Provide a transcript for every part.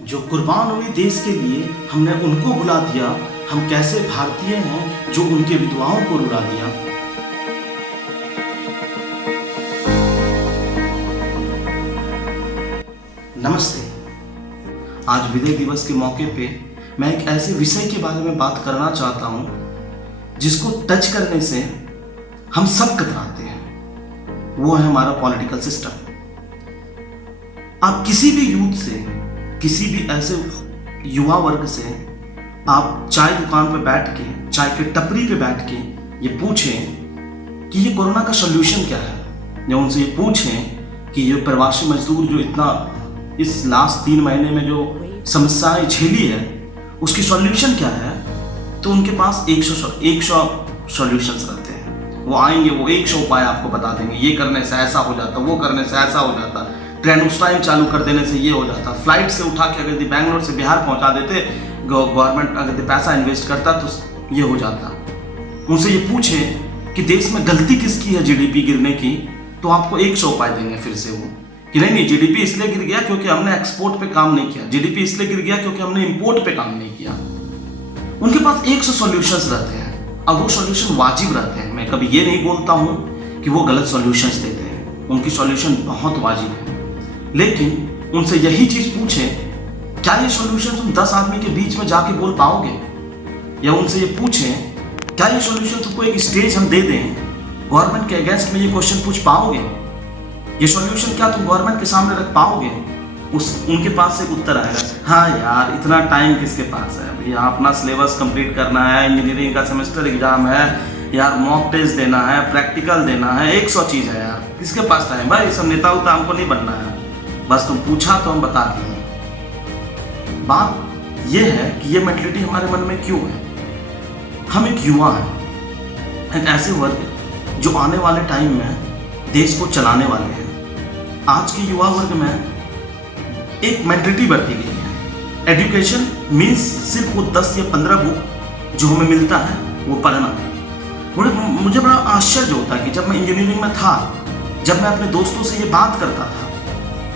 जो कुर्बान हुए देश के लिए, हमने उनको भुला दिया। हम कैसे भारतीय हैं जो उनके विधवाओं को रुला दिया। नमस्ते। आज विजय दिवस के मौके पे मैं एक ऐसे विषय के बारे में बात करना चाहता हूं जिसको टच करने से हम सब कतराते हैं। वो है हमारा पॉलिटिकल सिस्टम। आप किसी भी यूथ से, किसी भी ऐसे युवा वर्ग से आप चाय दुकान पे बैठ के, चाय के टपरी पे बैठ के ये पूछें कि ये कोरोना का सॉल्यूशन क्या है, या उनसे ये पूछें कि ये प्रवासी मजदूर जो इतना इस लास्ट 3 महीने में जो समस्याएं झेली है उसकी सॉल्यूशन क्या है, तो उनके पास 100 सॉल्यूशंस रहते हैं। वो आएंगे, वो 100 उपाय आपको बता देंगे। ये करने से ऐसा हो जाता, वो करने से ऐसा हो जाता, ट्रेन उस टाइम चालू कर देने से ये हो जाता, फ्लाइट से उठा के अगर बैंगलोर से बिहार पहुंचा देते, गवर्नमेंट अगर पैसा इन्वेस्ट करता तो ये हो जाता। उनसे ये पूछे कि देश में गलती किसकी है जीडीपी गिरने की, तो आपको 100 उपाय देंगे फिर से वो कि नहीं जीडीपी इसलिए गिर गया क्योंकि हमने एक्सपोर्ट पे काम नहीं किया, जीडीपी इसलिए गिर गया क्योंकि हमने इंपोर्ट पे काम नहीं किया। उनके पास 100 सॉल्यूशंस रहते हैं। अब वो सॉल्यूशन वाजिब रहते हैं। मैं कभी ये नहीं बोलता हूँ कि वो गलत सॉल्यूशंस देते हैं, उनकी सॉल्यूशन बहुत वाजिब है। लेकिन उनसे यही चीज पूछे, क्या ये सॉल्यूशन तुम 10 आदमी के बीच में जाके बोल पाओगे? या उनसे ये पूछे, क्या ये सॉल्यूशन तुमको एक स्टेज हम दे दें, गवर्नमेंट के अगेंस्ट में ये क्वेश्चन पूछ पाओगे? ये सॉल्यूशन क्या तुम गवर्नमेंट के सामने रख पाओगे? उनके पास से उत्तर आएगा, हाँ यार इतना टाइम किसके पास है, भैया अपना सिलेबस कंप्लीट करना है, इंजीनियरिंग का सेमेस्टर एग्जाम है यार, मॉक टेस्ट देना है, प्रैक्टिकल देना है, 100 चीज़ है यार, किसके पास टाइम? भाई सब नेता उता हमको नहीं बनना है, बस तुम पूछा तो हम बता दिए। बात यह है कि ये मेंटलिटी हमारे मन में क्यों है। हम एक युवा हैं, एक ऐसे वर्ग जो आने वाले टाइम में देश को चलाने वाले हैं। आज के युवा वर्ग में एक मेंटलिटी बढ़ती गई है। एजुकेशन मीन्स सिर्फ वो 10 या 15 बुक जो हमें मिलता है वो पढ़ना। मुझे बड़ा आश्चर्य होता है कि जब मैं इंजीनियरिंग में था, जब मैं अपने दोस्तों से ये बात करता था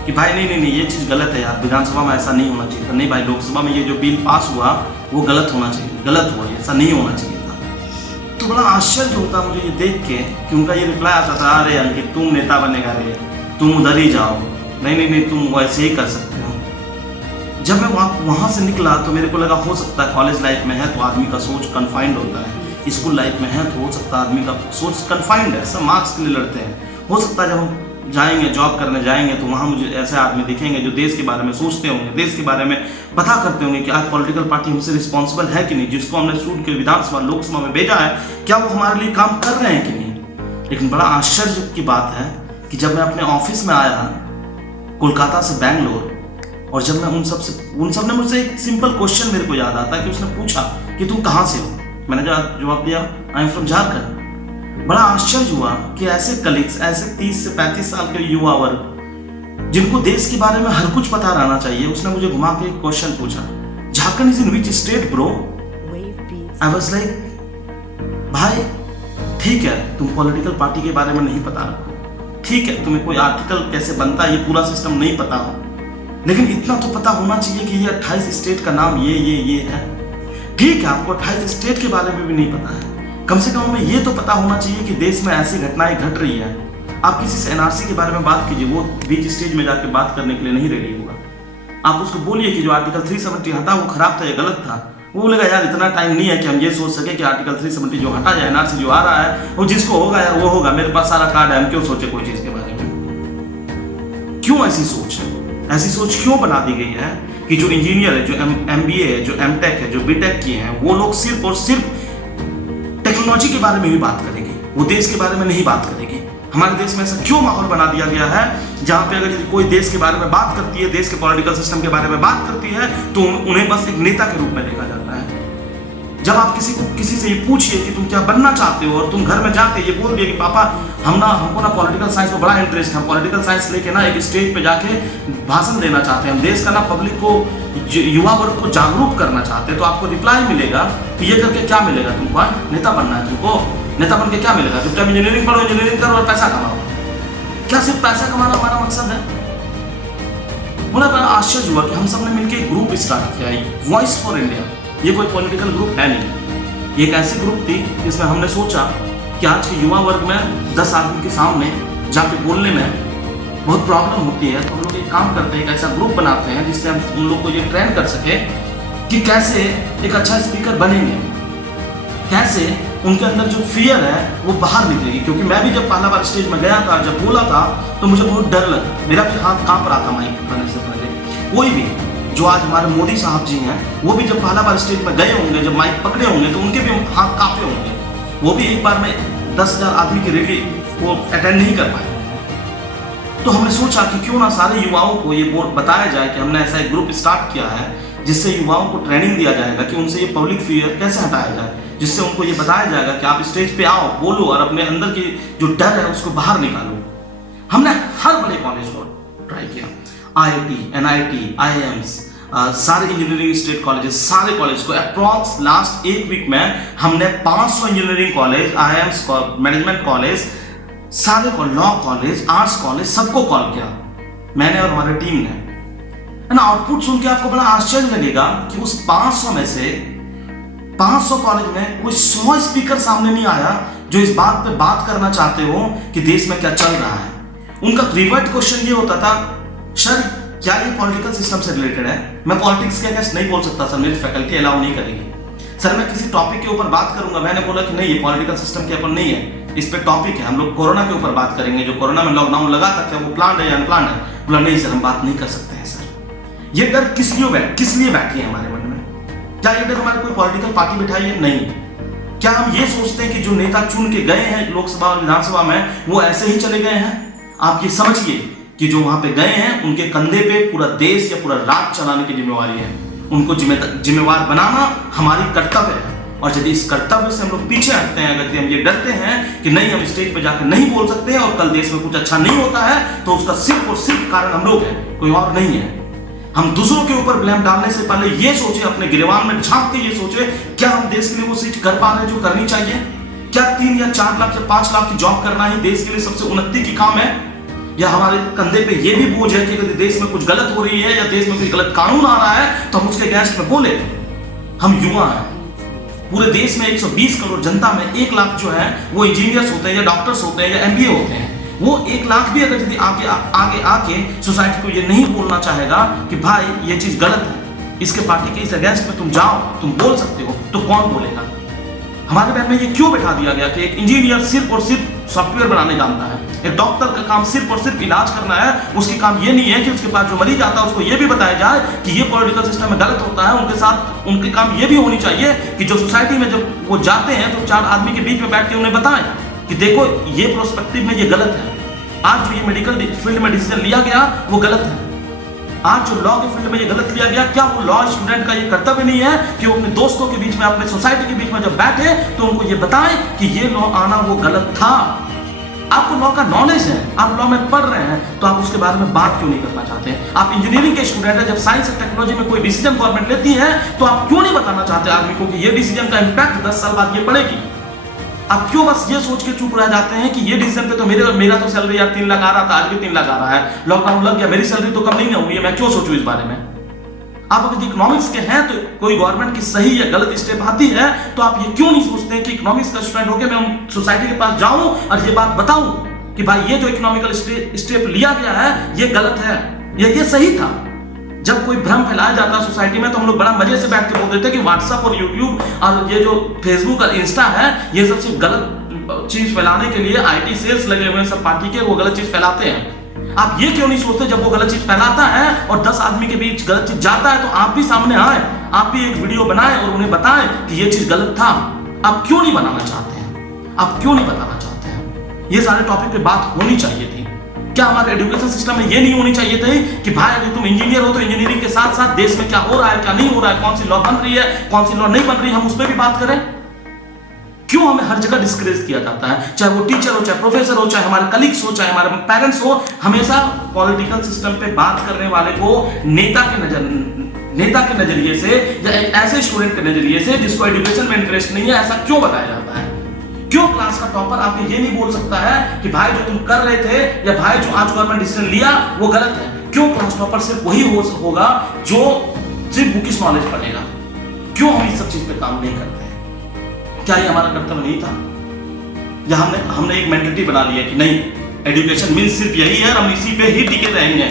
कि भाई नहीं ये चीज़ गलत है यार, विधानसभा में ऐसा नहीं होना चाहिए था, नहीं भाई लोकसभा में ये जो बिल पास हुआ वो गलत होना चाहिए, गलत हुआ, ऐसा नहीं होना चाहिए था। तो बड़ा आश्चर्य होता मुझे ये देख के कि उनका ये रिप्लाई आता था, अरे अंकित तुम नेता बनेगा रे, तुम उधर ही जाओ, नहीं तुम वैसे ही कर सकते हो। जब मैं वहाँ से निकला तो मेरे को लगा हो सकता है कॉलेज लाइफ में है तो आदमी का सोच कन्फाइंड होता है, स्कूल लाइफ में है तो हो सकता है आदमी का सोच कन्फाइंड है, सब मार्क्स के लिए लड़ते हैं। हो सकता है जब हम जाएंगे, जॉब करने जाएंगे तो वहाँ मुझे ऐसे आदमी दिखेंगे जो देश के बारे में सोचते होंगे, देश के बारे में पता करते होंगे कि आज पॉलिटिकल पार्टी हमसे रिस्पॉन्सिबल है कि नहीं, जिसको हमने चुन के विधानसभा लोकसभा में भेजा है क्या वो हमारे लिए काम कर रहे हैं कि नहीं। लेकिन बड़ा आश्चर्य की बात है कि जब मैं अपने ऑफिस में आया कोलकाता से बैंगलोर, और जब मैं उन सब ने मुझसे एक सिंपल क्वेश्चन मेरे को याद आता कि उसने पूछा कि तुम कहाँ से हो, मैंने जवाब दिया आई एम फ्रॉम झारखंड। बड़ा आश्चर्य हुआ कि ऐसे कलीग्स, ऐसे 30 से 35 साल के युवा वर्ग जिनको देश के बारे में हर कुछ पता रहना चाहिए, उसने मुझे घुमा के एक क्वेश्चन पूछा, Jharkhand is in which state bro? I was like भाई ठीक है तुम पॉलिटिकल पार्टी के बारे में नहीं पता रखो, ठीक है तुम्हें कोई आर्टिकल कैसे बनता है ये पूरा सिस्टम नहीं पता हो, लेकिन इतना तो पता होना चाहिए कि ये 28 स्टेट का नाम ये है। ठीक है आपको 28 स्टेट के बारे में भी नहीं पता है, कम से कम हमें ये तो पता होना चाहिए कि देश में ऐसी घटनाएं घट रही है। आप किसी से एनआरसी के बारे में बात कीजिए, वो बीच स्टेज में जाके बात करने के लिए नहीं रेडी होगा। आप उसको बोलिए कि जो आर्टिकल 370 हटा वो खराब था या गलत था, वो बोलेगा यार इतना टाइम नहीं है कि हम ये सोच सके कि आर्टिकल 370 जो हटा जाए, एनआरसी जो आ रहा है वो जिसको होगा यार वो होगा, मेरे पास सारा कार्ड है, हम क्यों सोचे कोई चीज के बारे में। क्यों ऐसी सोच है? ऐसी सोच क्यों बना दी गई है कि जो इंजीनियर है, जो MBA है, जो MTech है, जो BTech किए हैं, वो लोग सिर्फ और सिर्फ टेक्नोलॉजी के बारे में भी बात करेंगे, वो देश के बारे में नहीं बात करेंगे। हमारे देश में ऐसा क्यों माहौल बना दिया गया है जहाँ पे अगर कोई देश के बारे में बात करती है, देश के पॉलिटिकल सिस्टम के बारे में बात करती है तो उन्हें बस एक नेता के रूप में देखा जाता है। जब आप किसी से ये पूछिए कि तुम क्या बनना चाहते हो और तुम घर में जाके ये बोल दिए कि पापा हमको ना पॉलिटिकल साइंस में बड़ा इंटरेस्ट है, हम पॉलिटिकल साइंस लेके ना एक स्टेज पे जाके भाषण देना चाहते हैं, हम देश का ना पब्लिक को, युवा वर्ग को जागरूक करना चाहते हैं, तो आपको रिप्लाई मिलेगा कि ये करके क्या मिलेगा तुमको, नेता बनना है तुमको, नेता बन के क्या मिलेगा, चुपचाप इंजीनियरिंग पढ़ो, इंजीनियरिंग करो और पैसा कमाओ। क्या सिर्फ पैसा कमाना हमारा मकसद है? मुझे बड़ा आश्चर्य हुआ कि हम सब ने मिलकर एक ग्रुप स्टार्ट किया है, वॉइस फॉर इंडिया। ये कोई पॉलिटिकल ग्रुप है नहीं, ये एक ऐसी ग्रुप थी जिसमें हमने सोचा कि आज के युवा वर्ग में 10 आदमी के सामने जाके बोलने में बहुत प्रॉब्लम होती है, तो हम लोग एक काम करते हैं, एक ऐसा ग्रुप बनाते हैं जिससे हम उन लोग को ये ट्रेन कर सके कि कैसे एक अच्छा स्पीकर बनेंगे, कैसे उनके अंदर जो फियर है वो बाहर निकलेगी। क्योंकि मैं भी जब पहला बार स्टेज में गया था, जब बोला था, तो मुझे बहुत डर लगा, मेरा भी हाथ कांप रहा था माइक पकड़ने से पहले। कोई भी जो आज हमारे मोदी साहब जी हैं, वो भी जब पहला बार स्टेज पर गए होंगे, जब माइक पकड़े होंगे, तो उनके भी हाथ कांपे होंगे। वो भी एक बार में 10,000 आदमी की रैली वो अटेंड नहीं कर पाए। तो हमने सोचा कि क्यों ना सारे युवाओं को ये बताया जाए कि हमने ऐसा एक ग्रुप स्टार्ट किया है जिससे युवाओं को ट्रेनिंग दिया जाएगा कि उनसे ये पब्लिक फियर कैसे हटाया जाए, जिससे उनको ये बताया जाएगा कि आप स्टेज पे आओ, बोलो और अपने अंदर की जो डर है उसको बाहर निकालो। हमने हर बड़े कॉलेज को ट्राई किया, IIT, NIT, IIMs, सारे इंजीनियरिंग स्टेट कॉलेजेस, सारे कॉलेज को अप्रॉक्स लास्ट 1 वीक में हमने 500 engineering college, IIMs, management college, सारे को लॉ कॉलेज, आर्ट्स कॉलेज, सबको कॉल किया मैंने और हमारी टीम ने। है ना, आउटपुट सुन के आपको बड़ा आश्चर्य लगेगा कि उस 500 में से 500 कॉलेज में कोई 100 स्पीकर सामने नहीं आया जो इस बात पे बात करना चाहते हो कि देश में क्या चल रहा है। उनका रिवर्ट क्वेश्चन ये होता था, सर क्या ये पॉलिटिकल सिस्टम से रिलेटेड है? मैं पॉलिटिक्स के अगेंस्ट नहीं बोल सकता सर, मेरी फैकल्टी अलाउ नहीं करेगी। सर मैं किसी टॉपिक के ऊपर बात करूंगा, मैंने बोला कि नहीं, ये पॉलिटिकल सिस्टम के ऊपर नहीं है, इस पे टॉपिक है, हम लोग कोरोना के ऊपर बात करेंगे, जो कोरोना में लॉकडाउन लगा था क्या वो प्लान है या अनप्लान है? बोला नहीं सर, हम बात नहीं कर सकते हैं सर। ये डर किस लिए बैठी है हमारे मन में? क्या ये डर हमारे कोई पॉलिटिकल पार्टी बिठाई है? नहीं। क्या हम ये सोचते हैं कि जो नेता चुन के गए हैं लोकसभा और विधानसभा में वो ऐसे ही चले गए हैं? आप ये समझिए कि जो वहां पे गए हैं उनके कंधे पे पूरा देश या पूरा राज्य चलाने की जिम्मेवारी है। उनको जिम्मेवार बनाना हमारी कर्तव्य है। और यदि इस कर्तव्य से हम लोग पीछे हटते हैं, अगर हम ये डरते हैं कि नहीं हम स्टेज पे जाकर नहीं बोल सकते हैं और कल देश में कुछ अच्छा नहीं होता है, तो उसका सिर्फ और सिर्फ कारण हम लोग हैं, कोई और नहीं है। हम दूसरों के ऊपर ब्लेम डालने से पहले ये सोचे, अपने गिरबान में झांक के ये सोचे, क्या हम देश के लिए वो चीज कर पा रहे हैं जो करनी चाहिए? क्या 3 या 4 लाख या 5 लाख की जॉब करना ही देश के लिए सबसे उन्नति की काम है? या हमारे कंधे पे ये भी बोझ है कि अगर देश में कुछ गलत हो रही है या देश में कोई गलत कानून आ रहा है तो हम उसके अगेंस्ट में बोले? हम युवा हैं, पूरे देश में 120 करोड़ जनता में 1 लाख जो है वो इंजीनियर्स होते हैं या डॉक्टर्स होते हैं या MBA होते हैं। वो 1 लाख भी अगर यदि आगे आके सोसाइटी को ये नहीं बोलना चाहेगा कि भाई ये चीज गलत है, इसके पार्टी के इस अगेंस्ट में तुम जाओ, तुम बोल सकते हो, तो कौन बोलेगा? हमारे बैन में ये क्यों बैठा दिया गया कि एक इंजीनियर सिर्फ और सिर्फ सॉफ्टवेयर बनाने जानता है, एक डॉक्टर का काम सिर्फ और सिर्फ इलाज करना है, उसके काम ये नहीं है कि उसके पास जो मरीज आता है उसको ये भी बताया जाए कि ये पॉलिटिकल सिस्टम में गलत होता है। उनके साथ उनके काम ये भी होनी चाहिए कि जो सोसाइटी में जब वो जाते हैं तो 4 आदमी के बीच में बैठ के उन्हें बताएं कि देखो ये प्रोस्पेक्टिव में ये गलत है, आज जो ये मेडिकल फील्ड में डिसीजन लिया गया वो गलत है, आज जो लॉ के फील्ड में ये गलत लिया गया। क्या वो लॉ स्टूडेंट का ये कर्तव्य नहीं है कि वो अपने दोस्तों के बीच में, अपने सोसाइटी के बीच में जब बैठे तो उनको ये बताएं कि ये लॉ आना वो गलत था? आपको लॉ का नॉलेज है, आप लॉ में पढ़ रहे हैं, तो आप उसके बारे में बात क्यों नहीं करना चाहते? आप इंजीनियरिंग के स्टूडेंट हैं, जब साइंस और टेक्नोलॉजी में कोई डिसीजन गवर्नमेंट लेती है तो आप क्यों नहीं बताना चाहते आदमी को कि ये डिसीजन का इंपैक्ट 10 साल बाद ये पड़ेगी? आप क्यों बस ये सोच के चुप रह जाते हैं कि ये डिसीजन पे तो मेरा तो सैलरी यार 3 लाख आ रहा था, आज भी 3 लाख आ रहा है, लॉकडाउन लग गया, मेरी सैलरी तो कम नहीं हुई है, मैं क्यों सोचूं इस बारे में? आप अगर इकोनॉमिक्स के हैं तो कोई गवर्नमेंट की सही या गलत स्टेप आती है तो आप ये क्यों नहीं सोचते कि इकोनॉमिक्स का स्टूडेंट होकर मैं सोसाइटी के पास जाऊं और ये बात बताऊं कि भाई ये जो इकोनॉमिकल स्टेप लिया गया है ये गलत है या ये सही था? जब कोई भ्रम फैलाया जाता है सोसाइटी में तो हम लोग बड़ा मजे से बैठ के बोल देते हैं कि व्हाट्सएप और यूट्यूब और ये जो फेसबुक और इंस्टा है ये सब सिर्फ गलत चीज फैलाने के लिए IT सेल्स लगे हुए हैं सब पार्टी के, वो गलत चीज फैलाते हैं। आप ये क्यों नहीं सोचते जब वो गलत चीज फैलाता है और 10 आदमी के बीच गलत चीज जाता है तो आप भी सामने आए, आप भी एक वीडियो बनाएं और उन्हें बताएं कि ये चीज गलत था? आप क्यों नहीं बनाना चाहते हैं? आप क्यों नहीं बताना चाहते हैं? ये सारे टॉपिक पे बात होनी चाहिए थी। क्या हमारे एजुकेशन सिस्टम में ये नहीं होनी चाहिए थी कि भाई अगर तुम इंजीनियर हो तो इंजीनियरिंग के साथ साथ देश में क्या हो रहा है क्या नहीं हो रहा है, कौन सी लॉ बन रही है कौन सी लॉ नहीं बन रही है, हम उस पर भी बात करें? क्यों हमें हर जगह डिस्करेज किया जाता है, चाहे वो टीचर हो, चाहे प्रोफेसर हो, चाहे हमारे कलीग्स हो, चाहे हमारे पेरेंट्स हो, हमेशा पॉलिटिकल सिस्टम पे बात करने वाले को नेता के नजरिए से या एक ऐसे स्टूडेंट के नजरिए से जिसको एजुकेशन में इंटरेस्ट नहीं है, ऐसा क्यों बताया जाता है? क्यों क्लास का टॉपर आके ये नहीं बोल सकता है कि भाई जो तुम कर रहे थे या भाई जो आज गवर्नमेंट डिसीजन लिया वो गलत है? क्यों क्लास टॉपर सिर्फ वही होगा जो सिर्फ बुकिश नॉलेज पढ़ेगा? क्यों हम इस सब चीज पे काम नहीं करते हैं? क्या ये हमारा कर्तव्य नहीं था? या हमने एक मेंटालिटी बना लिया कि नहीं, एजुकेशन मीन्स सिर्फ यही है, हम इसी पे ही टिके रहेंगे।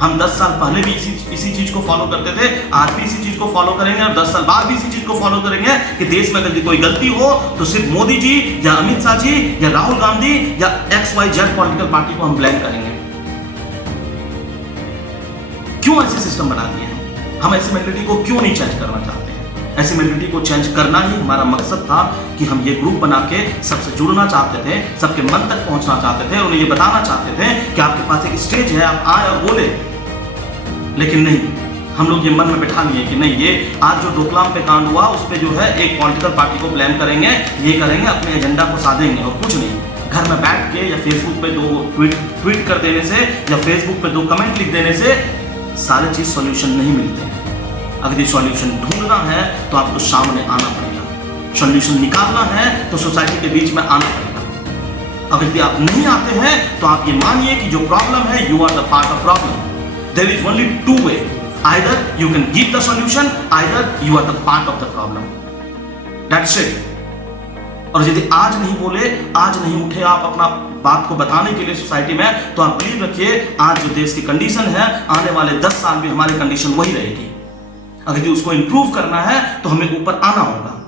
हम 10 साल पहले भी इसी चीज को फॉलो करते थे, आज भी इसी चीज को फॉलो करेंगे और 10 साल बाद भी इसी चीज को फॉलो करेंगे कि देश में अगर कोई गलती हो तो सिर्फ मोदी जी या अमित शाह जी या राहुल गांधी या XYZ पॉलिटिकल पार्टी को हम ब्लेम करेंगे। क्यों ऐसे सिस्टम बना दिए हैं? हम ऐसी मेंटालिटी को क्यों नहीं चेंज करना चाहते हैं? ऐसी मेंटालिटी को चेंज करना ही हमारा मकसद था कि हम ये ग्रुप बना के सबसे जुड़ना चाहते थे, सबके मन तक पहुंचना चाहते थे, उन्हें ये बताना चाहते थे कि आपके पास एक स्टेज है, आप आए और बोले। लेकिन नहीं, हम लोग ये मन में बैठा लिए कि नहीं, ये आज जो डोकलाम पे कांड हुआ उस पर जो है एक पॉलिटिकल पार्टी को ब्लेम करेंगे, ये करेंगे, अपने एजेंडा को साधेंगे और कुछ नहीं। घर में बैठ के या फेसबुक पे 2 ट्वीट कर देने से या फेसबुक पे 2 कमेंट लिख देने से सारे चीज सॉल्यूशन नहीं मिलते हैं। अगर ये सॉल्यूशन ढूंढना है तो आपको सामने आना पड़ेगा, सॉल्यूशन निकालना है तो सोसाइटी के बीच में आना पड़ेगा। अगर आप नहीं आते हैं तो आप ये मानिए कि जो प्रॉब्लम है, you are the part of problem. There is only 2 way, either you can give the solution, either you are the part of the problem. That's it. और यदि आज नहीं बोले, आज नहीं उठे आप अपना बात को बताने के लिए सोसाइटी में, तो आप बिलीव रखिए आज जो देश की कंडीशन है, आने वाले 10 साल भी हमारी कंडीशन वही रहेगी। अगर उसको इंप्रूव करना है तो हमें ऊपर आना होगा।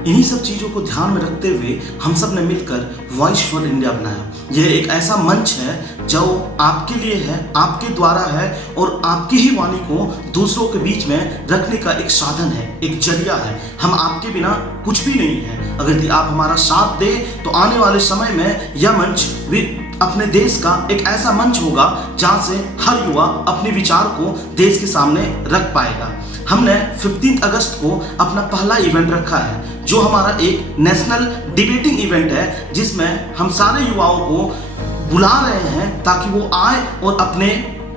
इन्हीं सब चीजों को ध्यान में रखते हुए हम सब ने मिलकर वॉइस फॉर इंडिया बनाया। यह एक ऐसा मंच है जो आपके लिए है, आपके द्वारा है और आपकी ही वाणी को दूसरों के बीच में रखने का एक साधन है, एक जरिया है। हम आपके बिना कुछ भी नहीं है। अगर आप हमारा साथ दे तो आने वाले समय में यह मंच भी अपने देश का एक ऐसा मंच होगा जहां से हर युवा अपने विचार को देश के सामने रख पाएगा। हमने 15 अगस्त को अपना पहला इवेंट रखा है, जो हमारा एक नेशनल डिबेटिंग इवेंट है, जिसमें हम सारे युवाओं को बुला रहे हैं ताकि वो आए और अपने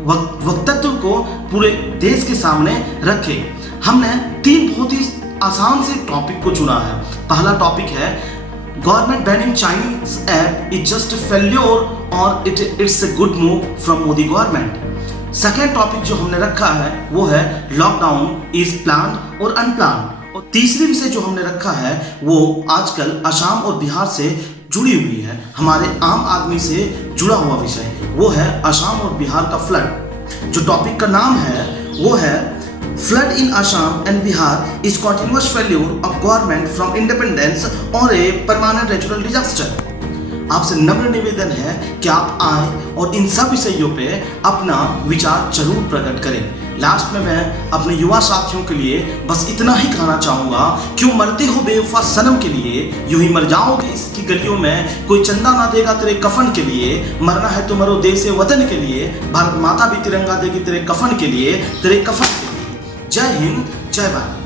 वक्तव्य को पूरे देश के सामने रखें। हमने 3 बहुत ही आसान से टॉपिक को चुना है। पहला टॉपिक है government banning Chinese app is just a failure और it's a good move from Modi government. Second topic जो हमने रखा है वो है लॉकडाउन इज प्लान्ड और अनप्लान्ड। और तीसरी विषय जो हमने रखा है वो आजकल असम और बिहार से जुड़ी हुई है, हमारे आम आदमी से जुड़ा हुआ विषय, वो है असम और बिहार का फ्लड। जो टॉपिक का नाम है वो है flood in Assam and Bihar is continuous failure of government from independence और ए परमानेंट नेचुरल डिजास्टर। आपसे नम्र निवेदन है कि आप आए और इन सब विषयों पे अपना विचार जरूर प्रकट करें। लास्ट में मैं अपने युवा साथियों के लिए बस इतना ही कहना चाहूँगा, क्यों मरते हो बेवफा सनम के लिए, यूं ही मर जाओगे इसकी गलियों में, कोई चंदा ना देगा तेरे कफन के लिए, मरना है तो मरो देश वतन के लिए, भारत माता भी तिरंगा देगी तेरे कफन के लिए, तेरे कफन के लिए। जय हिंद, जय भारत।